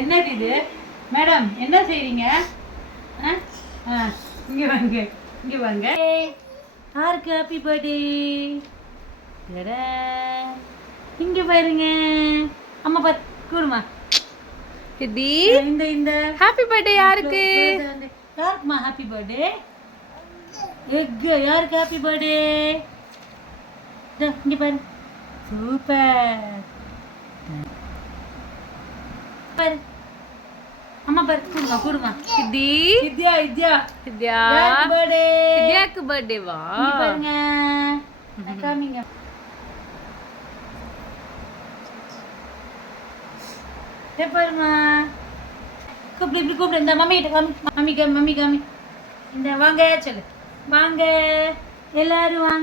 என்னது இது? மேடம் என்ன செய்றீங்க? இங்க வாங்க இங்க வாங்க. யாருக்கு ஹாப்பி பர்த்டே இங்க பாருங்க. அம்மா பாரு கூடுமா சித்தி இந்த இந்த. ஹாப்பி பர்த்டே யாருக்கு? யாருக்குமா ஹாப்பி பர்த்டே எக் யாருக்கு ஹாப்பி பர்த்டே இங்க பாரு. சூப்பர். பாரு அம்மா பாரு கூடுமா கூடுமா. சித்தி. வித்யா வித்யா ஹாப்பி பர்த்டே சித்தியாக்கு பர்த்டேவா இங்க பாருங்க. காமிங்க. ஏ பாருமா. கூப்பிடு இப்படி கூப்பிடு. இந்த மம்மி கிட்ட காமி மம்மி காமி மம்மி காமி. இந்த வாங்க சொல்லு. வாங்க. எல்லாரும் வாங்க.